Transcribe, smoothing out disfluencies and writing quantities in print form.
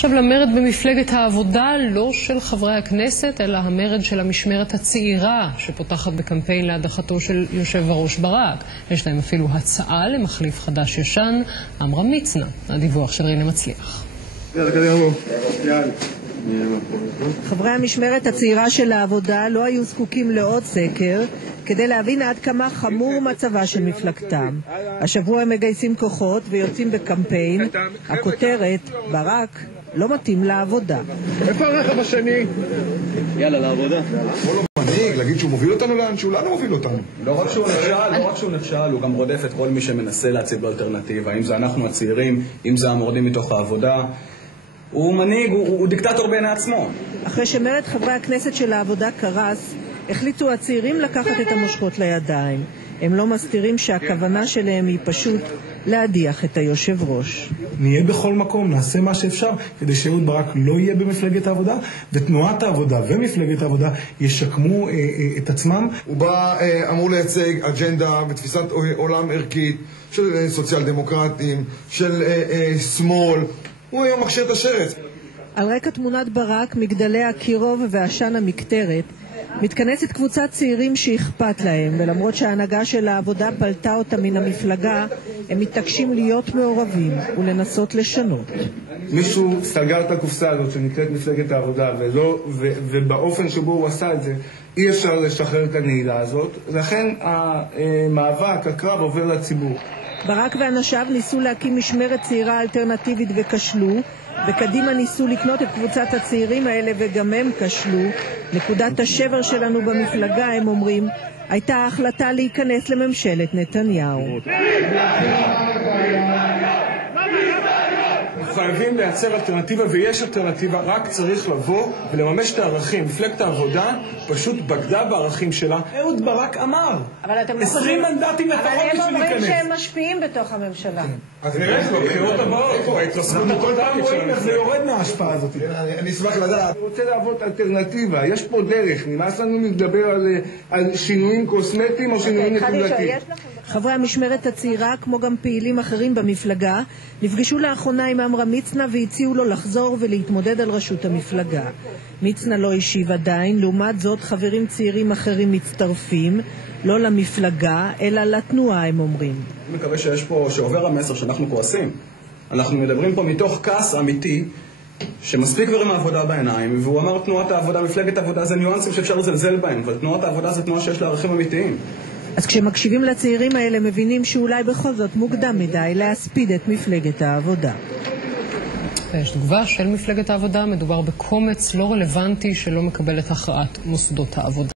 עכשיו למרד במפלגת העבודה, לא של חברי הכנסת, אלא המרד של המשמרת הצעירה, שפותחת בקמפיין להדחתו של יושב הראש ברק. יש להם אפילו הצעה למחליף חדש ישן, עמרם מצנע. הדיווח של רינה מצליח. חברי המשמרת הצעירה של העבודה לא היו זקוקים לעוד סקר כדי להבין עד כמה חמור מצבה של מפלגתם. השבוע הם מגייסים כוחות ויוצאים בקמפיין. הכותרת, ברק לא מתאים לעבודה. איפה הרכב השני? יאללה, לעבודה. הוא לא מנהיג, להגיד שהוא מוביל אותנו לאן שהוא לא מוביל אותנו. לא רק שהוא נכשל, הוא גם רודף את כל מי שמנסה להציב באלטרנטיבה. אם זה אנחנו הצעירים, אם זה המורדים מתוך העבודה. הוא מנהיג, הוא דיקטטור בעיני עצמו. אחרי שמרד חברי הכנסת של העבודה קרס, החליטו הצעירים לקחת את המושכות לידיים. הם לא מסתירים שהכוונה שלהם היא פשוט להדיח את היושב ראש. נהיה בכל מקום, נעשה מה שאפשר כדי שאהוד ברק לא יהיה במפלגת העבודה, ותנועת העבודה ומפלגת העבודה ישקמו את עצמם. הוא בא, אמור לייצג אג'נדה ותפיסת עולם ערכית של סוציאל דמוקרטים, של שמאל. הוא היום מקשר את השרץ. על רקע תמונת ברק, מגדלי הקירוב והעשן המקטרת, מתכנסת קבוצת צעירים שאכפת להם, ולמרות שההנהגה של העבודה פלטה אותה מן המפלגה, הם מתעקשים להיות מעורבים ולנסות לשנות. מישהו סגר את הקופסה הזאת שנקראת מפלגת העבודה, ובאופן שבו הוא עשה את זה, אי אפשר לשחרר את הנעילה הזאת, לכן המאבק, הקרב עובר לציבור. ברק ואנשיו ניסו להקים משמרת צעירה אלטרנטיבית וכשלו, וקדימה ניסו לקנות את קבוצת הצעירים האלה וגם הם כשלו. נקודת השבר שלנו במפלגה, הם אומרים, הייתה ההחלטה להיכנס לממשלת נתניהו. חייבים לייצר אלטרנטיבה, ויש אלטרנטיבה, רק צריך לבוא ולממש את הערכים. מפלגת העבודה פשוט בגדה בערכים שלה. אהוד ברק אמר, 20 מנדטים לפחות בשביל להיכנס. אבל הם אומרים שהם משפיעים בתוך הממשלה. אז נראה בבחירות הבאות, ההתרסקות כל פעם רואים איך זה יורד מההשפעה הזאת. אני אשמח לדעת. אני רוצה לעבוד אלטרנטיבה, יש פה דרך, נמאס לנו לדבר על שינויים קוסמטיים או שינויים נקודתיים. חברי המשמרת הצעירה, כמו גם פעילים אחרים במפלגה, נפגשו לאחרונה עם עמרם מצנע והציעו לו לחזור ולהתמודד על ראשות המפלגה. מצנע לא השיב עדיין, לעומת זאת חברים צעירים אחרים מצטרפים, לא למפלגה, אלא לתנועה, הם אומרים. אני מקווה שעובר המסר שאנחנו כועסים. אנחנו מדברים פה מתוך כעס אמיתי, שמספיק כבר עם העבודה בעיניים, והוא אמר תנועת העבודה, מפלגת העבודה זה ניואנסים שאפשר לזלזל בהם, אבל תנועת העבודה זה תנועה שיש לה ערכים אמיתיים. אז כשמקשיבים לצעירים האלה מבינים שאולי בכל זאת מוקדם מדי להספיד את מפלגת העבודה. יש תגובה של מפלגת העבודה, מדובר בקומץ לא רלוונטי שלא מקבל את הכרעת מוסדות העבודה.